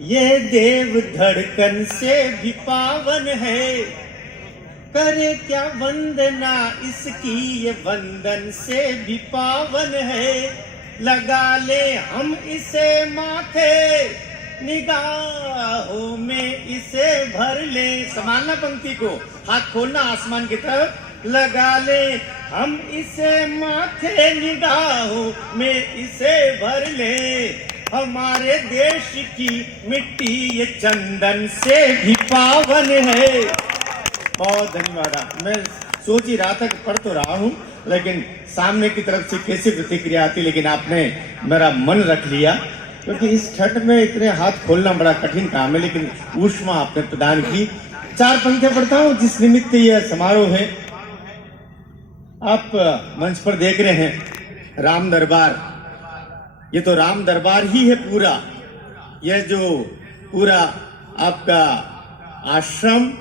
ये देव धड़कन से भी पावन है, करे क्या वंदना इसकी, ये वंदन से भी पावन है। लगा ले हम इसे माथे, निगाहों में इसे भर ले। संभालना पंक्ति को, हाथ खोलना आसमान की तरफ। लगा ले हम इसे माथे, निगाहों में इसे भर ले। हमारे देश की मिट्टी ये चंदन से भी पावन है। बहुत धन्यवाद। मैं सोच ही रहा था कि पढ़ तो रहा हूं, लेकिन सामने की तरफ से कैसी प्रतिक्रिया आती, लेकिन आपने मेरा मन रख लिया, क्योंकि इस छठ में इतने हाथ खोलना बड़ा कठिन काम है, लेकिन ऊष्मा आपने प्रदान की। 4 पंक्तियां पढ़ता हूं जिस निमित्त यह समारोह है। आप मंच पर देख रहे हैं राम दरबार, ये तो राम दरबार ही है पूरा। यह जो पूरा आपका आश्रम,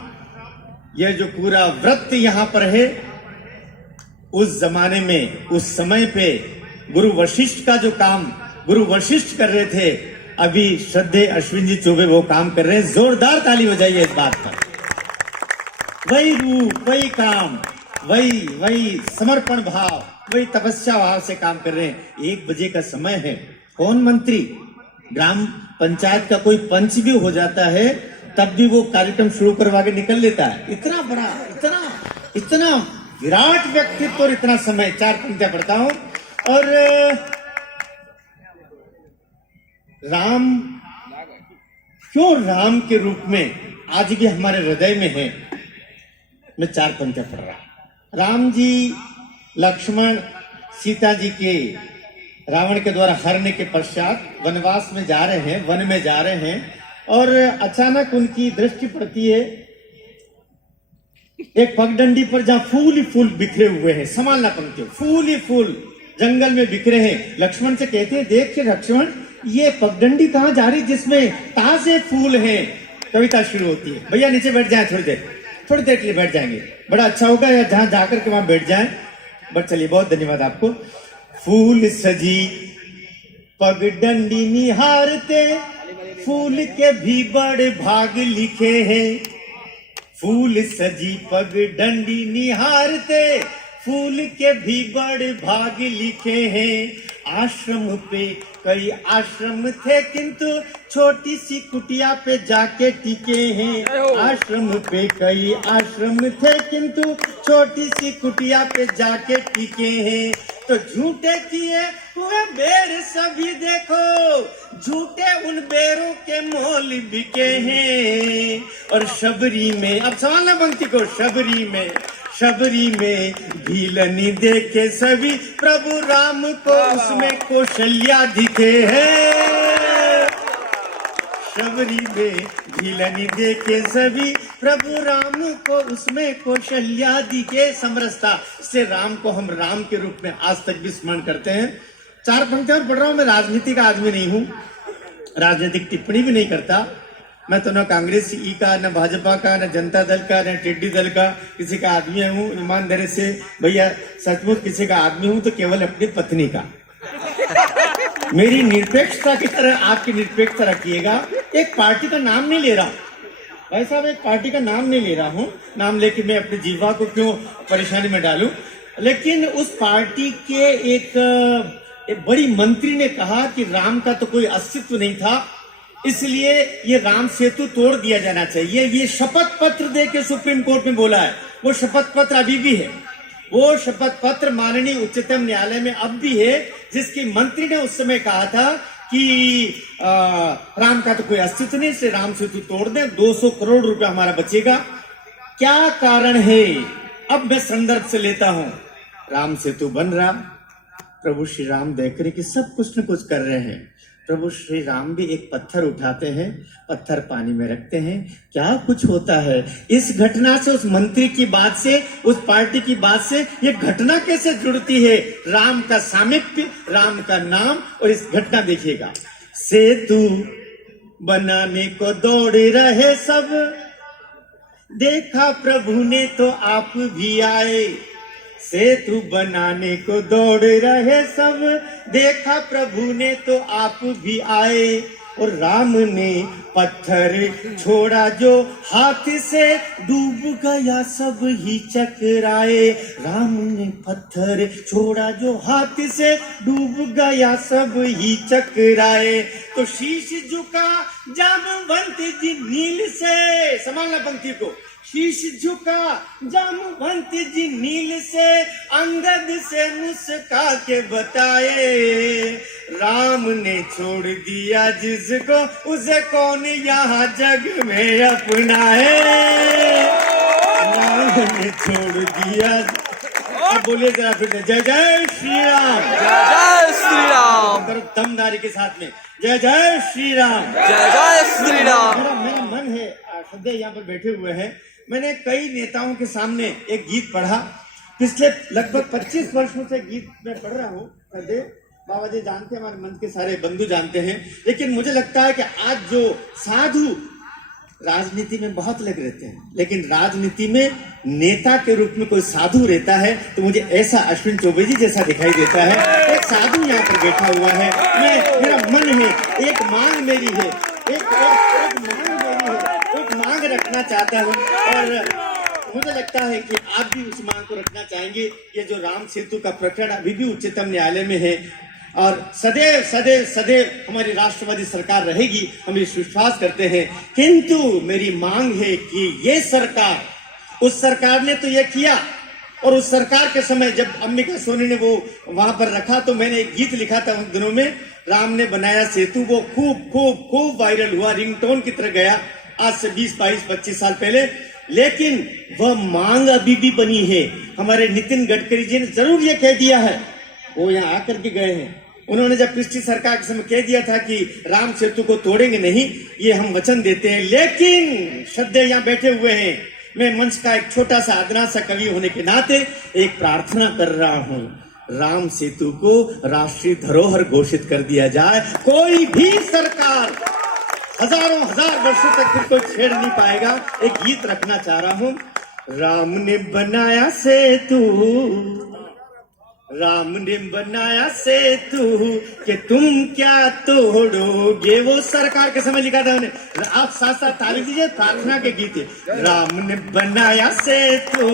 यह जो पूरा व्रत यहाँ पर है, उस जमाने में, उस समय पे गुरु वशिष्ठ का जो काम गुरु वशिष्ठ कर रहे थे, अभी श्रद्धेय अश्विन जी चौबे वो काम कर रहे हैं। जोरदार ताली बजाइए इस बात पर। वही रूप, वही काम, वही समर्पण भाव, वही तपस्या भाव से काम कर रहे हैं। 1 बजे का समय है। कौन मंत्री, ग्राम पंचायत का कोई पंच भी हो जाता है, तब भी वो कार्यक्रम शुरू करवा के निकल लेता है। इतना बड़ा, इतना विराट व्यक्तित्व और इतना समय। 4 पंक्तियां पढ़ता हूं। और राम क्यों राम के रूप में आज भी हमारे हृदय में है। मैं 4 पंक्तियां पढ़ रहा हूं। राम जी लक्ष्मण सीता जी के रावण के द्वारा हरने के पश्चात वनवास में जा रहे हैं, वन में जा रहे हैं, और अचानक उनकी दृष्टि पड़ती है एक पगडंडी पर, जहां फूल ही फूल बिखरे हुए हैं। संभालना पंक्ति, फूल ही फूल जंगल में बिखरे हैं। लक्ष्मण से कहते हैं, देख के लक्ष्मण, ये पगडंडी कहां जा रही जिसमें ताजे फूल हैं। कविता शुरू होती है। भैया नीचे बैठ जाए, थोड़ी देर के लिए बैठ जाएंगे, बड़ा अच्छा होगा, या जहां जाकर के वहां बैठ जाएं। बट चलिए, बहुत धन्यवाद आपको। फूल सजी पगडंडी निहारते, फूल के भी बड़े भाग लिखे हैं। फूल सजी पगडंडी निहारते, फूल के भी बड़े भाग लिखे हैं। आश्रम पे कई आश्रम थे, किंतु छोटी सी कुटिया पे जाके टिके हैं। आश्रम पे कई आश्रम थे, किंतु छोटी सी कुटिया पे जाके टिके हैं। तो झूठे किए हुए बेर सभी देखो, झूठे उन बेरों के मोल बिके हैं। और शबरी में, अब संभालना पंक्ति को, शबरी में भीलनी देखे सभी, प्रभु राम को उसमें कौशल्या दिखे हैं। शबरी में भीलनी देखे सभी, प्रभु राम को उसमें कौशल्या दिखे। समरसता से राम को हम राम के रूप में आज तक भी स्मरण करते हैं। 4 पंक्तियां पढ़ रहा हूं। मैं राजनीति का आदमी नहीं हूं, राजनीतिक टिप्पणी भी नहीं करता। मैं तो न कांग्रेस का, न भाजपा का, न जनता दल का, न टिड्डी दल का किसी का आदमी हूँ। ईमानदारी से भैया सचमुच किसी का आदमी हूँ तो केवल अपनी पत्नी का। मेरी निरपेक्षता की तरह आपकी निरपेक्षता रखिएगा। एक पार्टी का नाम नहीं ले रहा हूँ भाई साहब, एक पार्टी का नाम नहीं ले रहा हूँ। नाम लेके मैं अपनी जीवा को क्यों परेशानी में डालूं। लेकिन उस पार्टी के एक बड़ी मंत्री ने कहा कि राम का तो कोई अस्तित्व नहीं था, इसलिए ये राम सेतु तोड़ दिया जाना चाहिए। ये शपथ पत्र दे के सुप्रीम कोर्ट में बोला है। वो शपथ पत्र अभी भी है। वो शपथ पत्र माननीय उच्चतम न्यायालय में अब भी है, जिसकी मंत्री ने उस समय कहा था कि राम का तो कोई अस्तित्व नहीं, इसलिए राम सेतु तोड़ दें, 200 करोड़ रुपया हमारा बचेगा। क्या कारण है? अब मैं संदर्भ से लेता हूं। राम सेतु बन रहा, प्रभु श्री राम देख रहे कि सब कुछ न कुछ कर रहे हैं। प्रभु श्री राम भी एक पत्थर उठाते हैं, पत्थर पानी में रखते हैं। क्या कुछ होता है इस घटना से, उस मंत्री की बात से, उस पार्टी की बात से ये घटना कैसे जुड़ती है? राम का सामीप्य, राम का नाम, और इस घटना देखिएगा। सेतु बनाने को दौड़ रहे सब, देखा प्रभु ने तो आप भी आए। सेतु बनाने को दौड़ रहे सब, देखा प्रभु ने तो आप भी आए। और राम ने पत्थर छोड़ा जो हाथ से, डूब गया सब ही चकराए। राम ने पत्थर छोड़ा जो हाथ से, डूब गया सब ही चकराए। तो शीश झुका जामवंत जी नील से, संभालना पंक्ति को, शीश झुका जामवंत जी नील से, अंगद से मुस्का के बताए। राम ने छोड़ दिया जिसको, उसे कौन यहाँ जग में अपनाए। राम ने छोड़ दिया, अब बोलिए जरा फिर, जय जय श्री राम, जय जय श्री राम, दमदारी के साथ में, जय जय श्री राम, जय जय श्री राम। मेरा मन है, सदैव यहाँ पर बैठे हुए हैं, मैंने कई नेताओं के सामने एक गीत पढ़ा, पिछले लगभग 25 वर्षों से गीत में पढ़ रहा हूँ। सदैव बाबा जी जानते हैं, हमारे मंच के सारे बंधु जानते हैं, लेकिन मुझे लगता है कि आज जो साधु राजनीति में बहुत लग रहते हैं, लेकिन राजनीति में नेता के रूप में कोई साधु रहता है तो मुझे ऐसा अश्विन चौबे जी जैसा दिखाई देता है। एक साधु यहाँ पर बैठा हुआ है, मेरा मन है, एक मांग मेरी है, एक मांग मेरी है, एक मांग रखना चाहता हूँ, और मुझे लगता है कि आप भी उस मांग को रखना चाहेंगे। ये जो राम सेतु का प्रकरण अभी भी उच्चतम न्यायालय में है, और सदैव सदैव सदैव हमारी राष्ट्रवादी सरकार रहेगी, हम इस विश्वास करते हैं। किंतु मेरी मांग है कि ये सरकार, उस सरकार ने तो ये किया, और उस सरकार के समय जब अंबिका सोनी ने वो वहां पर रखा, तो मैंने एक गीत लिखा था उन दिनों में, राम ने बनाया सेतु, वो खूब खूब खूब वायरल हुआ, रिंगटोन की तरह गया, आज से 20, 22, 25 साल पहले। लेकिन वह मांग अभी भी बनी है। हमारे नितिन गडकरी जी ने जरूर ये कह दिया है, वो यहाँ आकर के गए हैं, उन्होंने जब पिछली सरकार के समय कह दिया था कि राम सेतु को तोड़ेंगे नहीं, ये हम वचन देते हैं। लेकिन श्रद्धेय यहाँ बैठे हुए हैं, मैं मंच का एक छोटा सा अदना सा कवि होने के नाते एक प्रार्थना कर रहा हूँ, राम सेतु को राष्ट्रीय धरोहर घोषित कर दिया जाए। कोई भी सरकार हजारों हजार वर्षों तक फिर कोई छेड़ नहीं पाएगा। एक गीत रखना चाह रहा हूँ, राम ने बनाया सेतु, राम ने बनाया सेतु कि तुम क्या तोड़ोगे, वो सरकार के समय लिखा था उन्हें। आप साथ साथ ताली दीजिए, प्रार्थना के गीत है। राम ने बनाया सेतु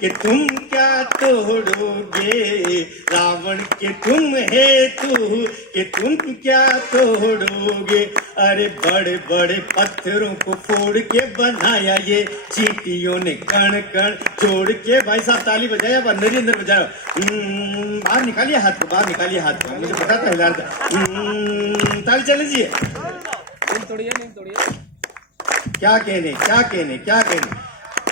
कि तुम क्या तोड़ोगे, रावण के तुम हेतु कि तुम क्या तोड़ोगे। अरे बड़े बड़े पत्थरों को फोड़ के बनाया ये चींटियों ने कण कण जोड़ के। भाई साहब ताली बजाया, अंदर ही अंदर बजाओ, बाहर निकालिए हाथ को, बाहर निकालिए हाथ को, मुझे पता था हिला था। ताली चल लीजिए। नहीं तोड़िए। क्या कहने, क्या कहने, क्या कहने।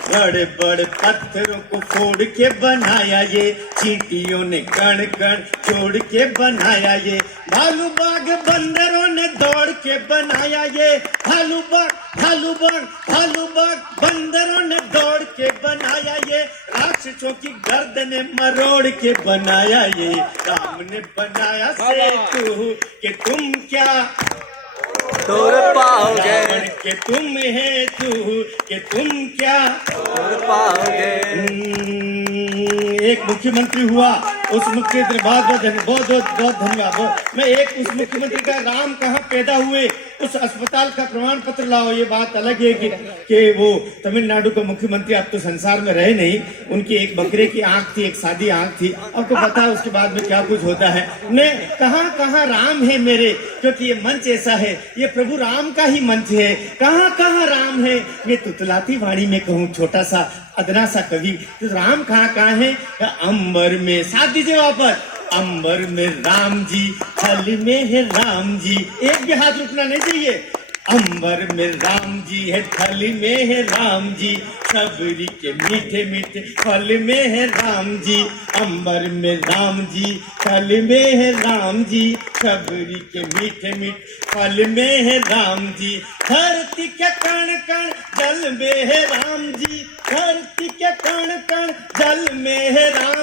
बड़े बड़े पत्थरों को फोड़ के बनाया ये चींटियों ने कण कण जोड़ के बनाया ये। भालू बाग बंदरों ने दौड़ के बनाया ये, भालू बाग भालू बाग भालू बाग बंदरों ने दौड़ के बनाया ये। राक्षसों की गर्दनें मरोड़ के बनाया ये। राम ने बनाया सेतु कि तुम क्या तोड़ पाओगे, रावण के तुम हेतु कि तुम क्या तोड़ पाओगे। एक मुख्यमंत्री हुआ, उस मुख्यमंत्री बहुत धन्यवाद। मैं एक उस मुख्यमंत्री का राम कहाँ पैदा हुए, उस अस्पताल का प्रमाण पत्र लाओ। ये बात अलग है कि वो तमिलनाडु का मुख्यमंत्री अब तो संसार में रहे नहीं, उनकी एक बकरे की आंख थी, एक सादी आंख थी, आपको पता है उसके बाद में क्या कुछ होता है। मैं कहाँ कहाँ राम है मेरे, क्योंकि ये मंच ऐसा है, ये प्रभु राम का ही मंच है। कहाँ कहाँ राम है, ये तुतलाती वाणी में कहूँ छोटा सा अदना सा कवि, तो राम कहाँ कहाँ है। अंबर में, साथ दीजिए वापस, अंबर में राम जी, थल में है राम जी। एक भी हाथ रुकना नहीं चाहिए। अंबर में राम जी है, थल में है राम जी, सबरी के मीठे मीठे फल में है राम जी। अंबर में राम जी, थल में है राम जी, सबरी के मीठे मीठे फल में है राम जी। धरती के कण कण जल में है राम जी, धरती के कण कण जल में है राम।